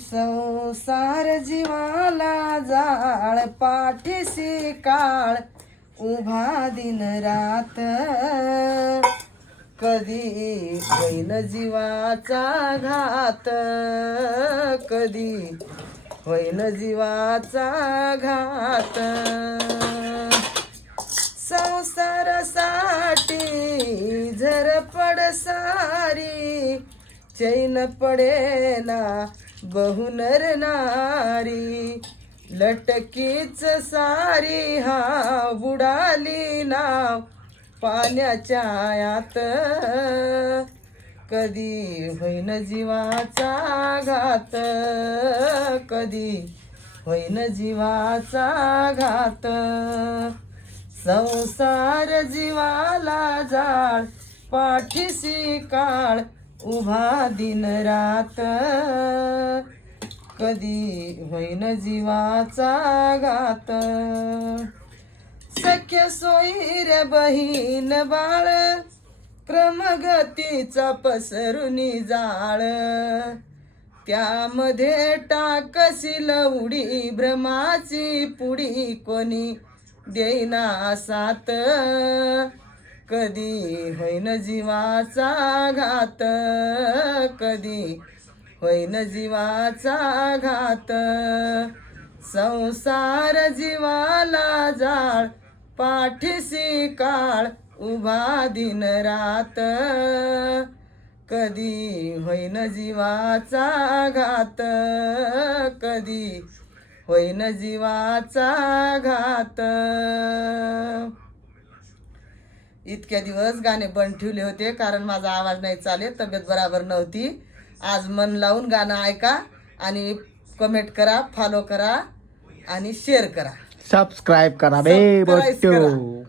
संसार जीवाला जाळ पाठीशी काळ उभा दिन रात कधी होईन जीवाचा घात कधी होईन जीवाचा घात संसारासाठी झरपड सारी चैन पडेना बहुनर नारी लटकीच सारी हा बुडाली नाव पाण्याच्या आयात कधी होईन जीवाचा घात कधी होईन जीवाचा घात संसार जीवाला जाळ पाठीशी काळ उभा दिन रात कधी होईन जीवाचा घात सख्य सोयीर बहीण बाळ क्रमगतीचा पसरुनी जाळ त्यामध्ये टाकशील उडी भ्रमाची पुडी कोणी देईना साथ कधी होईन जीवाचा घात कधी होईन जीवाचा घात संसार जीवाला जाळ पाठीशी काळ उभा दिन रात कधी होईन जीवाचा घात कधी होईन जीवाचा घात इतक्या दिवस गाणे बंद ठेवले होते कारण माझा आवाज नाही चालेल तब्येत बराबर नव्हती आज मन लावून गाणं ऐका आणि कमेंट करा फॉलो करा आणि शेअर करा सबस्क्राईब करा बे सबस्क्राईब करा. बट्टू